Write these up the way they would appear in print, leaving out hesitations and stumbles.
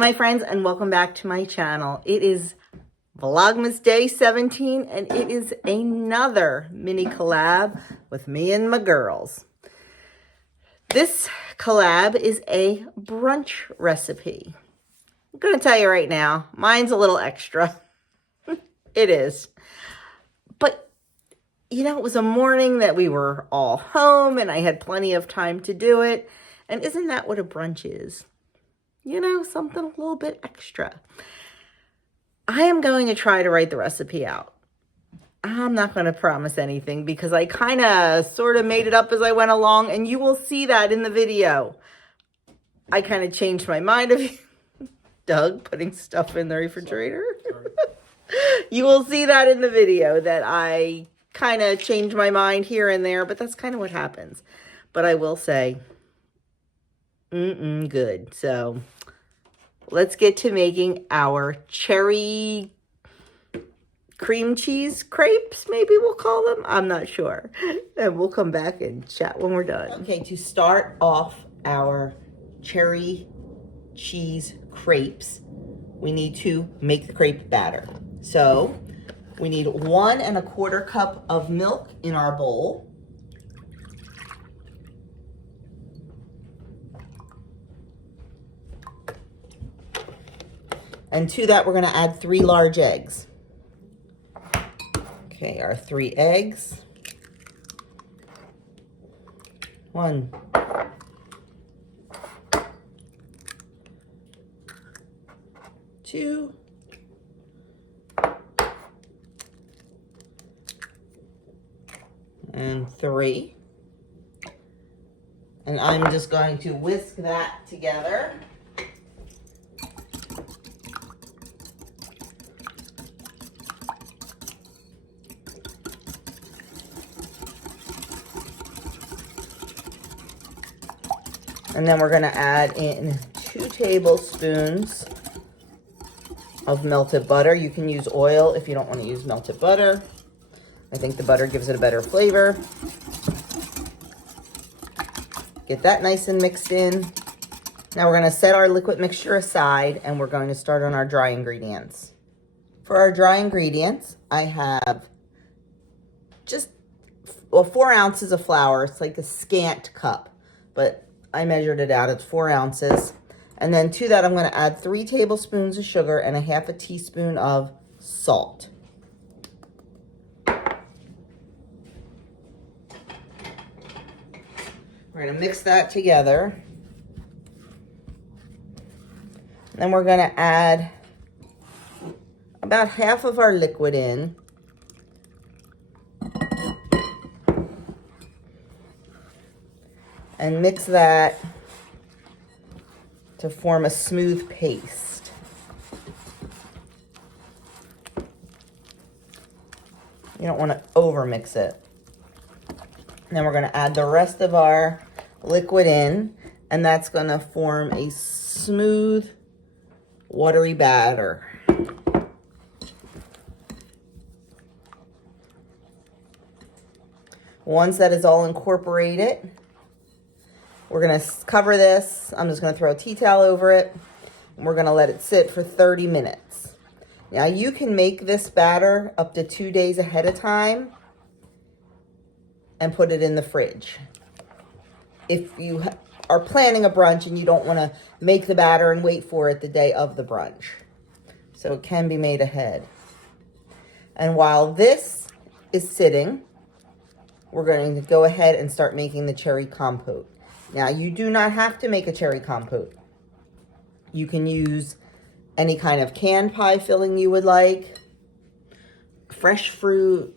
my friends, and welcome back to my channel. It is Vlogmas Day 17, and it is another mini collab with me and my girls. This collab is a brunch recipe. I'm going to tell you right now, mine's a little extra. It is. But, you know, it was a morning that we were all home, and I had plenty of time to do it. And isn't that what a brunch is? You know, something a little bit extra. I am going to try to write the recipe out. I'm not going to promise anything because I kind of sort of made it up as I went along, and you will see that in the video. I kind of changed my mind of Doug putting stuff in the refrigerator. You will see that in the video that I kind of changed my mind here and there, but that's kind of what happens. But I will say, good. So let's get to making our cherry cream cheese crepes, maybe we'll call them. I'm not sure. And we'll come back and chat when we're done. Okay, to start off our cherry cheese crepes, we need to make the crepe batter. So we need 1 1/4 cup of milk in our bowl. And to that, we're going to add 3 large eggs. Okay, our 3 eggs. 1. 2. And 3. And I'm just going to whisk that together. And then we're going to add in 2 tablespoons of melted butter. You can use oil if you don't want to use melted butter. I think the butter gives it a better flavor. Get that nice and mixed in. Now we're going to set our liquid mixture aside, and we're going to start on our dry ingredients. For our dry ingredients, I have just 4 ounces of flour. It's like a scant cup, but I measured it out. It's 4 ounces. And then to that, I'm going to add 3 tablespoons of sugar and 1/2 teaspoon of salt. We're going to mix that together. And then we're going to add about half of our liquid in. And mix that to form a smooth paste. You don't want to over mix it. And then we're going to add the rest of our liquid in, and that's going to form a smooth, watery batter. Once that is all incorporated, we're going to cover this. I'm just going to throw a tea towel over it, and we're going to let it sit for 30 minutes. Now, you can make this batter up to 2 days ahead of time and put it in the fridge. If you are planning a brunch and you don't want to make the batter and wait for it the day of the brunch. So it can be made ahead. And while this is sitting, we're going to go ahead and start making the cherry compote. Now, you do not have to make a cherry compote. You can use any kind of canned pie filling you would like, fresh fruit,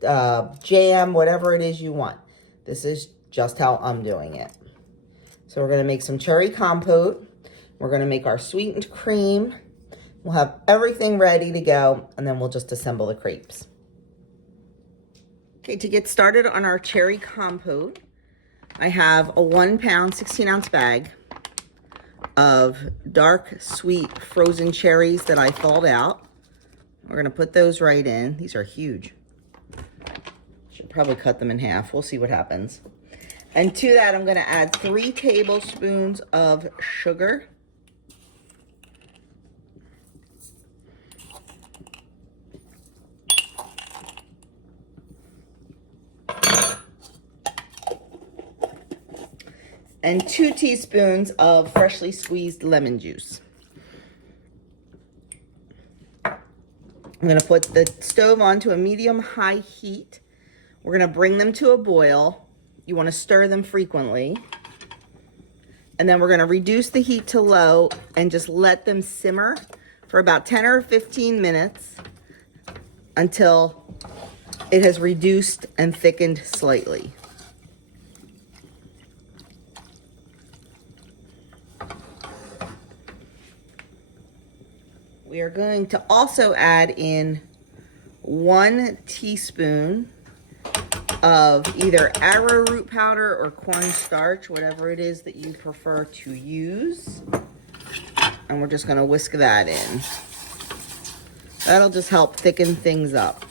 jam, whatever it is you want. This is just how I'm doing it. So we're going to make some cherry compote. We're going to make our sweetened cream. We'll have everything ready to go, and then we'll just assemble the crepes. Okay, to get started on our cherry compote, I have a 1 pound, 16-ounce bag of dark, sweet, frozen cherries that I thawed out. We're going to put those right in. These are huge. Should probably cut them in half. We'll see what happens. And to that, I'm going to add 3 tablespoons of sugar. and 2 teaspoons of freshly squeezed lemon juice. I'm going to put the stove onto a medium-high heat. We're going to bring them to a boil. You want to stir them frequently. And then we're going to reduce the heat to low and just let them simmer for about 10 or 15 minutes until it has reduced and thickened slightly. We are going to also add in 1 teaspoon of either arrowroot powder or cornstarch, whatever it is that you prefer to use. And we're just going to whisk that in. That'll just help thicken things up.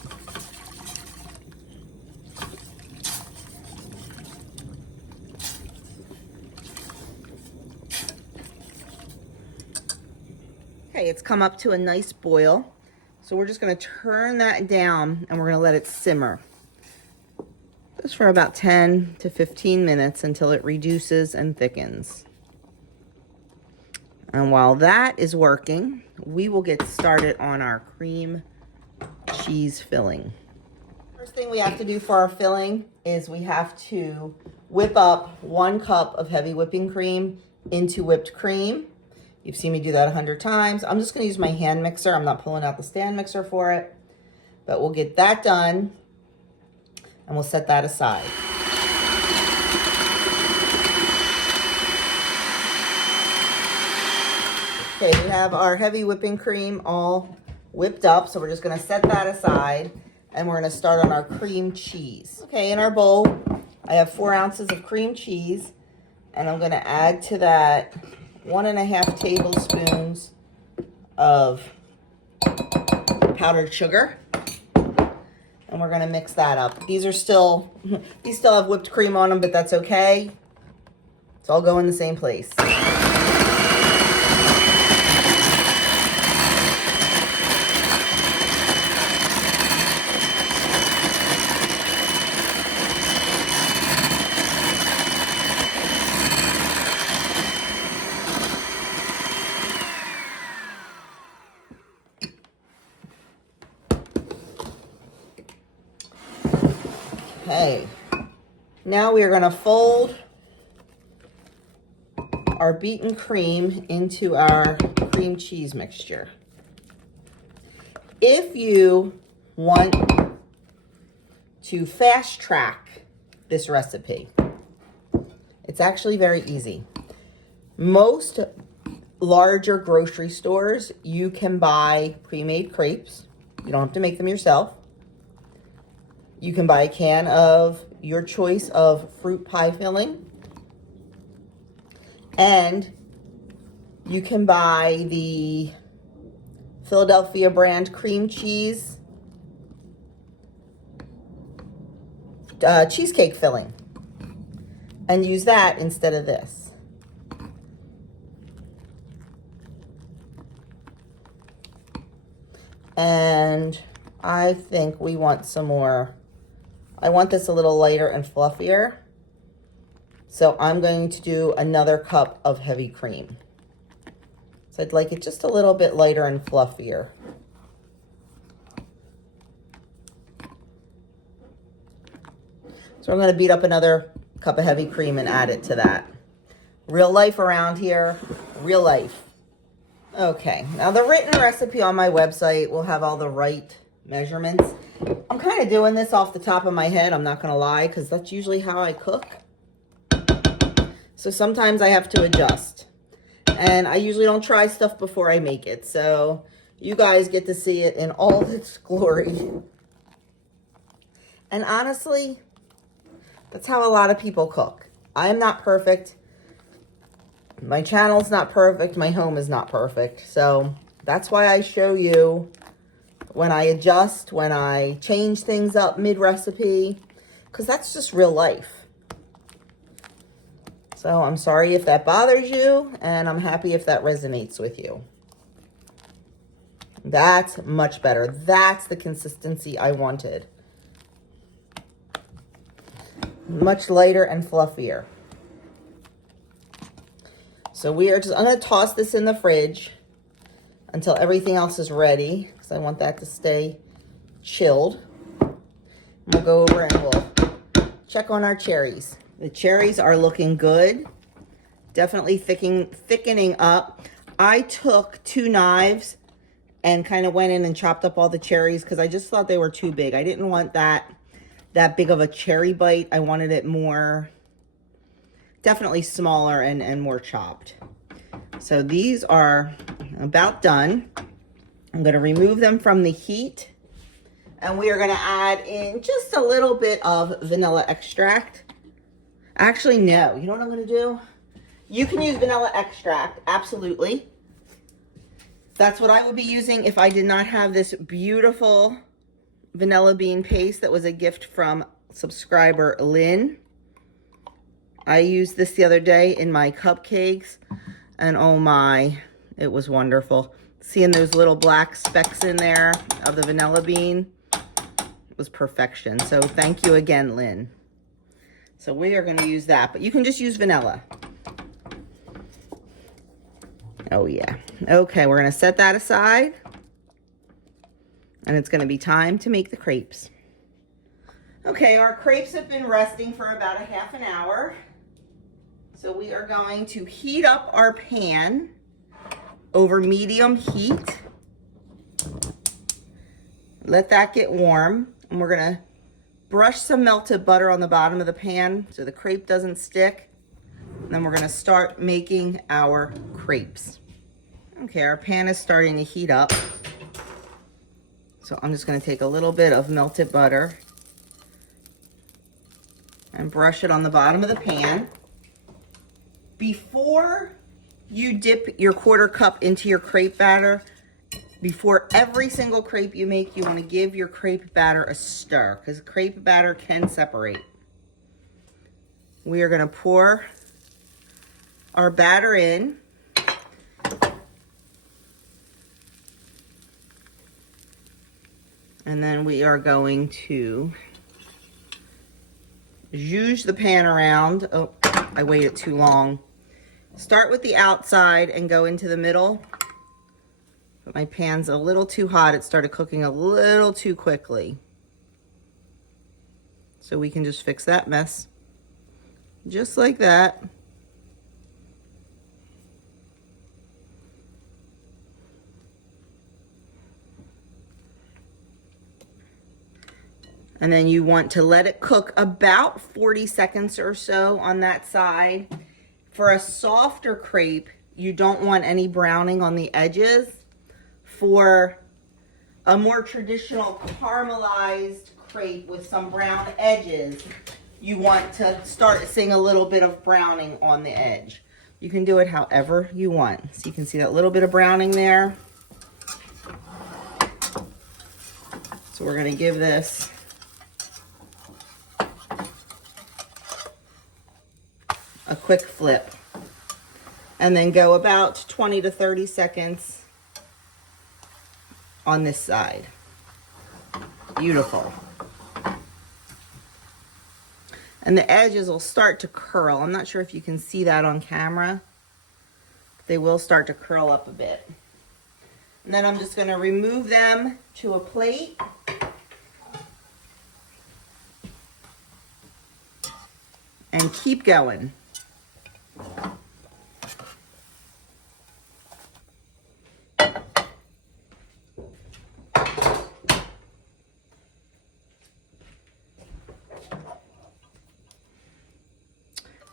Okay, it's come up to a nice boil. So we're just going to turn that down and we're going to let it simmer. Just for about 10 to 15 minutes until it reduces and thickens. And while that is working, we will get started on our cream cheese filling. First thing we have to do for our filling is we have to whip up 1 cup of heavy whipping cream into whipped cream. You've seen me do that 100 times. I'm just going to use my hand mixer. I'm not pulling out the stand mixer for it. But we'll get that done and we'll set that aside. Okay, we have our heavy whipping cream all whipped up, so we're just going to set that aside and we're going to start on our cream cheese. Okay, in our bowl, I have 4 ounces of cream cheese, and I'm going to add to that 1.5 tablespoons of powdered sugar. And we're going to mix that up. These still have whipped cream on them, but that's okay. It's all going in the same place. Okay, now we are going to fold our beaten cream into our cream cheese mixture. If you want to fast track this recipe, it's actually very easy. Most larger grocery stores, you can buy pre-made crepes. You don't have to make them yourself. You can buy a can of your choice of fruit pie filling. And you can buy the Philadelphia brand cream cheese cheesecake filling and use that instead of this. And I think we want some more. I want this a little lighter and fluffier. So I'm going to do another cup of heavy cream. So I'd like it just a little bit lighter and fluffier. So I'm going to beat up another cup of heavy cream and add it to that. Real life around here, real life. Okay, now the written recipe on my website will have all the right measurements. I'm kind of doing this off the top of my head, I'm not going to lie, because that's usually how I cook. So sometimes I have to adjust. And I usually don't try stuff before I make it. So you guys get to see it in all its glory. And honestly, that's how a lot of people cook. I am not perfect. My channel's not perfect. My home is not perfect. So that's why I show you when I adjust, when I change things up mid-recipe, because that's just real life. So I'm sorry if that bothers you, and I'm happy if that resonates with you. That's much better. That's the consistency I wanted. Much lighter and fluffier. So I'm going to toss this in the fridge until everything else is ready, because I want that to stay chilled. We'll go over and we'll check on our cherries. The cherries are looking good. Definitely thickening up. I took 2 knives and kind of went in and chopped up all the cherries because I just thought they were too big. I didn't want that big of a cherry bite. I wanted it more, definitely smaller and more chopped. So these are about done. I'm going to remove them from the heat, and we are going to add in just a little bit of vanilla extract. Actually, no. You know what I'm going to do? You can use vanilla extract, absolutely. That's what I would be using if I did not have this beautiful vanilla bean paste that was a gift from subscriber Lynn. I used this the other day in my cupcakes, and oh my, it was wonderful. Seeing those little black specks in there of the vanilla bean was perfection. So thank you again, Lynn. So we are going to use that, but you can just use vanilla. Oh yeah. Okay, we're going to set that aside, and it's going to be time to make the crepes. Okay, our crepes have been resting for about a half an hour. So we are going to heat up our pan over medium heat. Let that get warm, and we're going to brush some melted butter on the bottom of the pan so the crepe doesn't stick. And then we're going to start making our crepes. Okay, our pan is starting to heat up. So I'm just going to take a little bit of melted butter and brush it on the bottom of the pan. Before you dip your 1/4 cup into your crepe batter, before every single crepe you make, you want to give your crepe batter a stir, because crepe batter can separate. We are going to pour our batter in. And then we are going to zhuzh the pan around. Oh, I waited too long. Start with the outside and go into the middle. But my pan's a little too hot. It started cooking a little too quickly. So we can just fix that mess. Just like that. And then you want to let it cook about 40 seconds or so on that side. For a softer crepe, you don't want any browning on the edges. For a more traditional caramelized crepe with some brown edges, you want to start seeing a little bit of browning on the edge. You can do it however you want. So you can see that little bit of browning there. So we're going to give this a quick flip, and then go about 20 to 30 seconds on this side. Beautiful. And the edges will start to curl. I'm not sure if you can see that on camera. They will start to curl up a bit. And then I'm just going to remove them to a plate. And keep going.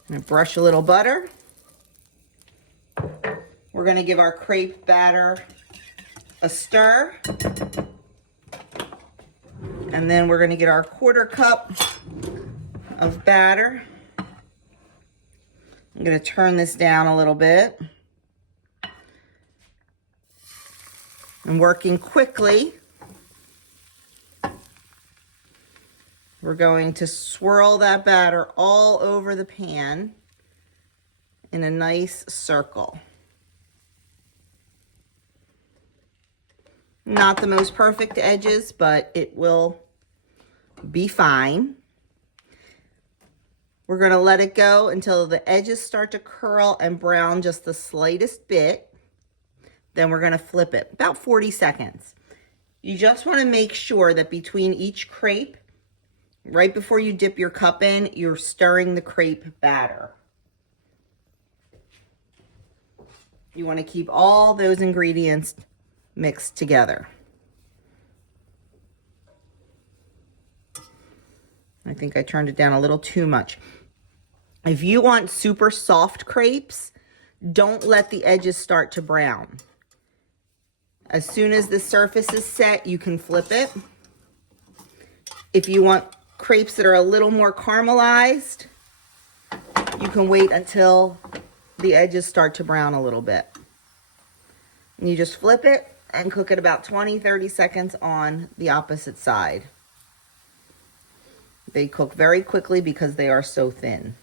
And brush a little butter. We're going to give our crepe batter a stir. And then we're going to get our 1/4 cup of batter. I'm going to turn this down a little bit. And working quickly, we're going to swirl that batter all over the pan in a nice circle. Not the most perfect edges, but it will be fine. We're going to let it go until the edges start to curl and brown just the slightest bit. Then we're going to flip it, about 40 seconds. You just want to make sure that between each crepe, right before you dip your cup in, you're stirring the crepe batter. You want to keep all those ingredients mixed together. I think I turned it down a little too much. If you want super soft crepes, don't let the edges start to brown. As soon as the surface is set, you can flip it. If you want crepes that are a little more caramelized, you can wait until the edges start to brown a little bit. And you just flip it and cook it about 20-30 seconds on the opposite side. They cook very quickly because they are so thin.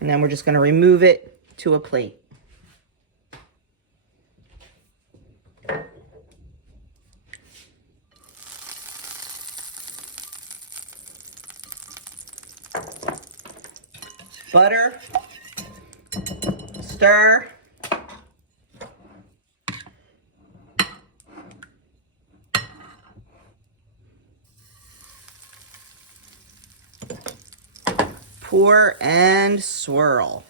And then we're just going to remove it to a plate. Butter, stir, pour and swirl.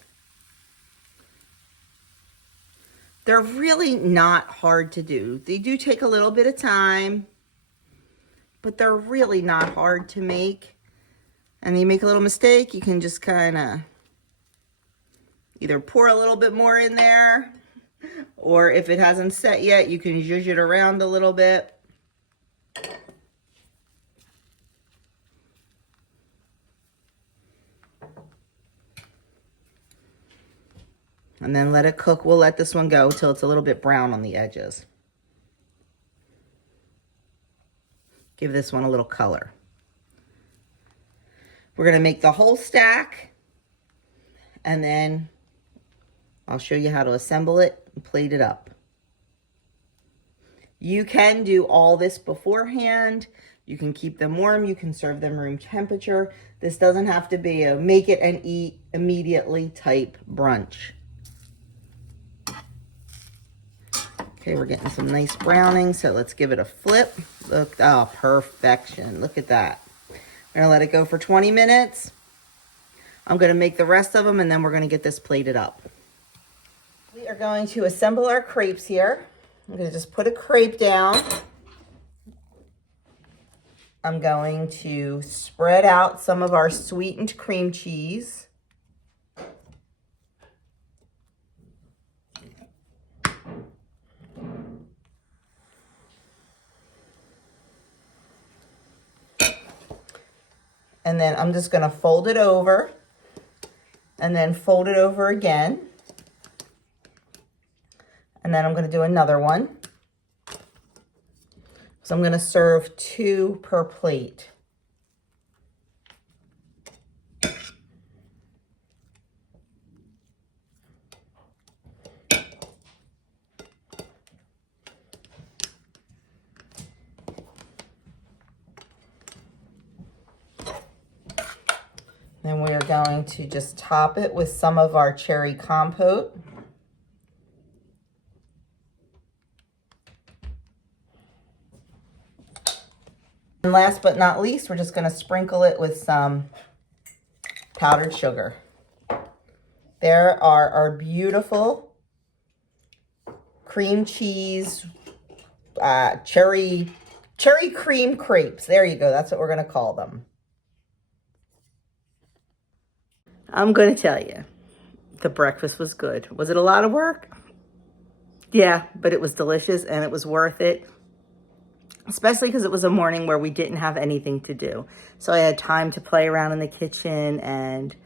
They're really not hard to do. They do take a little bit of time, but they're really not hard to make. And you make a little mistake, you can just kind of either pour a little bit more in there, or if it hasn't set yet, you can zhuzh it around a little bit. And then let it cook. We'll let this one go till it's a little bit brown on the edges. Give this one a little color. We're going to make the whole stack, and then I'll show you how to assemble it and plate it up. You can do all this beforehand. You can keep them warm. You can serve them room temperature. This doesn't have to be a make it and eat immediately type brunch. Okay, we're getting some nice browning, so let's give it a flip. Look, oh, perfection. Look at that. We're gonna let it go for 20 minutes. I'm gonna make the rest of them, and then we're gonna get this plated up. We are going to assemble our crepes here. I'm gonna just put a crepe down. I'm going to spread out some of our sweetened cream cheese. And then I'm just going to fold it over and then fold it over again. And then I'm going to do another one. So I'm going to serve 2 per plate. Then we are going to just top it with some of our cherry compote. And last but not least, we're just going to sprinkle it with some powdered sugar. There are our beautiful cream cheese, cherry cream crepes. There you go. That's what we're going to call them. I'm going to tell you, the breakfast was good. Was it a lot of work? Yeah, but it was delicious and it was worth it. Especially because it was a morning where we didn't have anything to do. So I had time to play around in the kitchen, and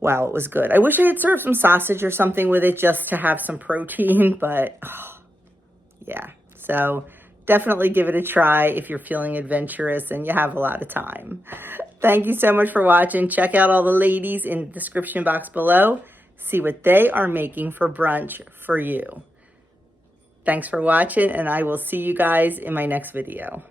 wow, it was good. I wish I had served some sausage or something with it just to have some protein, but oh, yeah. So definitely give it a try if you're feeling adventurous and you have a lot of time. Thank you so much for watching. Check out all the ladies in the description box below. See what they are making for brunch for you. Thanks for watching, and I will see you guys in my next video.